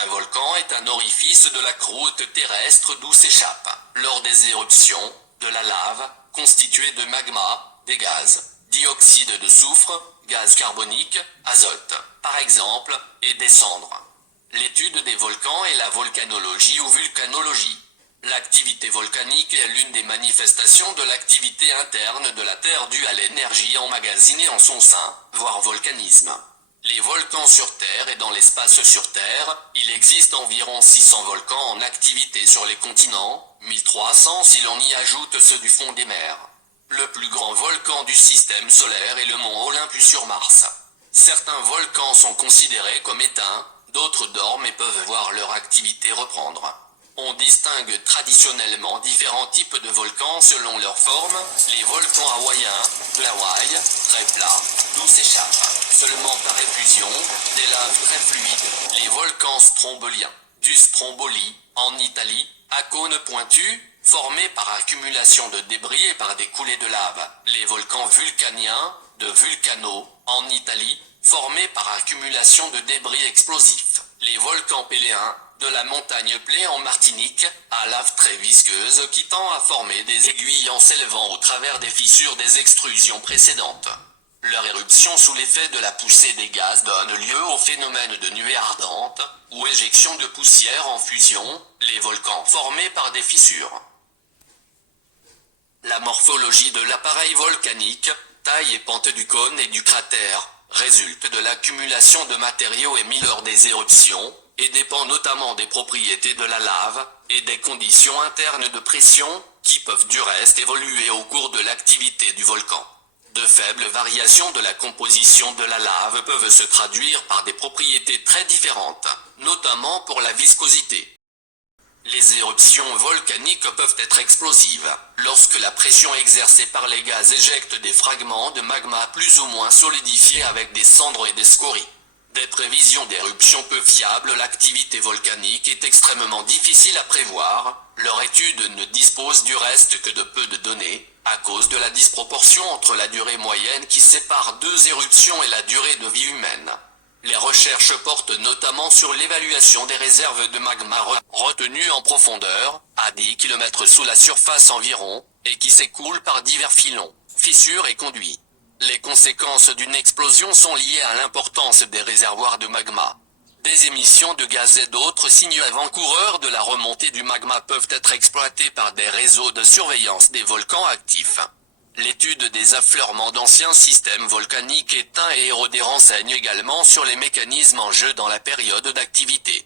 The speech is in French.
Un volcan est un orifice de la croûte terrestre d'où s'échappe, lors des éruptions, de la lave, constituée de magma, des gaz, dioxyde de soufre, gaz carbonique, azote, par exemple, et des cendres. L'étude des volcans est la volcanologie ou vulcanologie. L'activité volcanique est l'une des manifestations de l'activité interne de la Terre due à l'énergie emmagasinée en son sein, voire volcanisme. Les volcans sur Terre et dans l'espace sur Terre, il existe environ 600 volcans en activité sur les continents, 1300 si l'on y ajoute ceux du fond des mers. Le plus grand volcan du système solaire est le mont Olympus sur Mars. Certains volcans sont considérés comme éteints, d'autres dorment et peuvent voir leur activité reprendre. On distingue traditionnellement différents types de volcans selon leur forme, les volcans hawaïens, de Hawaï, très plats, d'où s'échappent, seulement par effusion, des laves très fluides, les volcans stromboliens, du Stromboli, en Italie, à cône pointu, formés par accumulation de débris et par des coulées de lave, les volcans vulcaniens, de Vulcano, en Italie, formés par accumulation de débris explosifs, les volcans péléens, de la montagne Plé en Martinique, à lave très visqueuse qui tend à former des aiguilles en s'élevant au travers des fissures des extrusions précédentes. Leur éruption sous l'effet de la poussée des gaz donne lieu au phénomène de nuée ardente, ou éjection de poussière en fusion, les volcans formés par des fissures. La morphologie de l'appareil volcanique, taille et pente du cône et du cratère, résulte de l'accumulation de matériaux émis lors des éruptions, et dépend notamment des propriétés de la lave, et des conditions internes de pression, qui peuvent du reste évoluer au cours de l'activité du volcan. De faibles variations de la composition de la lave peuvent se traduire par des propriétés très différentes, notamment pour la viscosité. Les éruptions volcaniques peuvent être explosives, lorsque la pression exercée par les gaz éjecte des fragments de magma plus ou moins solidifiés avec des cendres et des scories. Des prévisions d'éruption peu fiables, l'activité volcanique est extrêmement difficile à prévoir, leur étude ne dispose du reste que de peu de données, à cause de la disproportion entre la durée moyenne qui sépare deux éruptions et la durée de vie humaine. Les recherches portent notamment sur l'évaluation des réserves de magma retenues en profondeur, à 10 km sous la surface environ, et qui s'écoulent par divers filons, fissures et conduits. Les conséquences d'une explosion sont liées à l'importance des réservoirs de magma. Des émissions de gaz et d'autres signes avant-coureurs de la remontée du magma peuvent être exploités par des réseaux de surveillance des volcans actifs. L'étude des affleurements d'anciens systèmes volcaniques éteints et érodés renseigne également sur les mécanismes en jeu dans la période d'activité.